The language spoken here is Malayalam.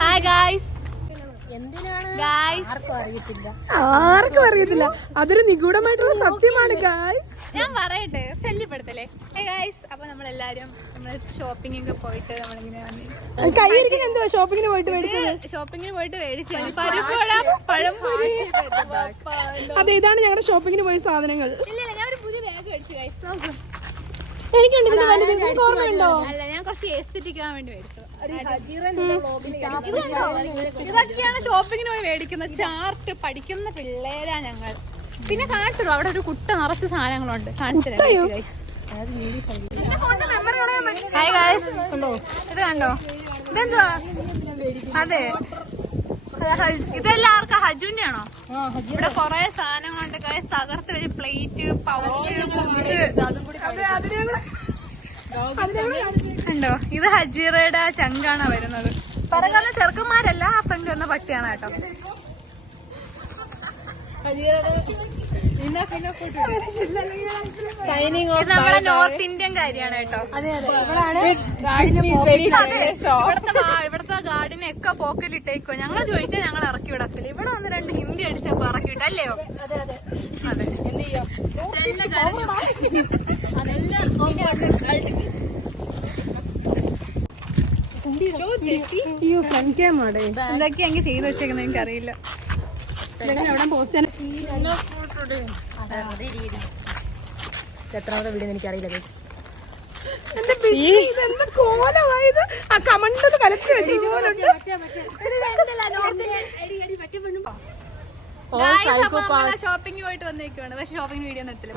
Hi guys. ആർക്കും അറിയത്തില്ല, അതൊരു നിഗൂഢമായിട്ടുള്ള സത്യമാണ് ഗായ്സ്. ഞാൻ പറയട്ടെ, ശല്യപ്പെടുത്തല്ലേ. ഗായ്സ്, അപ്പൊ നമ്മളെല്ലാരും ഷോപ്പിംഗ് ഒക്കെ പോയിട്ട് നമ്മളിങ്ങനെ എന്തുവാ ഷോപ്പിങ്ങിന് പോയിട്ട് മേടിച്ചത്? ഷോപ്പിങ്ങിന് പോയിട്ട് മേടിച്ചാണ് പരിപ്പുവട, പഴംപൊരി. അതെ, ഇതാണ് ഞങ്ങളുടെ ഷോപ്പിങ്ങിന് പോയ സാധനങ്ങൾ. ഇല്ല, ഞാൻ ഒരു പുതിയ ബാഗ് മേടിച്ചു ഗായ്സ്. എനിക്കുണ്ട് ഓർമ്മയുണ്ടോ? അല്ല, ഞാൻ കുറച്ച് എസ്തെറ്റിക് ആവാൻ വേണ്ടി മേടിച്ചു. ഇതൊക്കെയാണ് ഷോപ്പിങ്ങിന് പോയി മേടിക്കുന്ന ചാർട്ട്. പഠിക്കുന്ന പിള്ളേരാ ഞങ്ങൾ. പിന്നെ കാണിച്ചിടും, അവിടെ ഒരു കുട്ട നിറച്ച് സാധനങ്ങളുണ്ട്. കാണിച്ചിടാം. ഹായ് ഗായ്സ്, ഇത് കണ്ടോ? ഇതെന്തുവാ? അതെ, ഇതെല്ലാവർക്കും ഹജുവിന്റെ ആണോ? ഇവിടെ കൊറേ സാധനങ്ങളുണ്ട് ഗായ്സ്. തകർത്ത് വെച്ച് പ്ലേറ്റ്, പൗച്ച്, ഫുഡ്. കണ്ടോ? ഇത് ഹജീറയുടെ ചങ്കാണ് വരുന്നത്. പറയുന്ന ചെറുക്കന്മാരല്ല, ആ ഫ്രണ്ട് വരുന്ന പട്ടിയാണ് കേട്ടോ. നമ്മളെ നോർത്ത് ഇന്ത്യൻ കാര്യമാണ് കേട്ടോ. ഇവിടുത്തെ ഗാർഡിനെ ഒക്കെ പോക്കറ്റിട്ടേക്കോ. ഞങ്ങൾ ചോദിച്ചാൽ ഞങ്ങൾ ഇറക്കി വിടത്തില്ല. ഇവിടെ വന്ന് 2 ഹിന്ദി അടിച്ചപ്പോ ഇറക്കി വിട്ടല്ലയോ? അതെ. എന്തൊക്കെയാ എനിക്ക് ചെയ്ത് വെച്ചേക്കുന്നത് എനിക്കറിയില്ല. എത്രാമത്തെ വീഡിയോ എനിക്കറിയില്ല. ഷോപ്പിംഗ് പോയിട്ട് വന്നേക്കുവാണ്. പക്ഷെ ഷോപ്പിംഗ് വീഡിയോ ഒന്നും എടുത്തില്ല.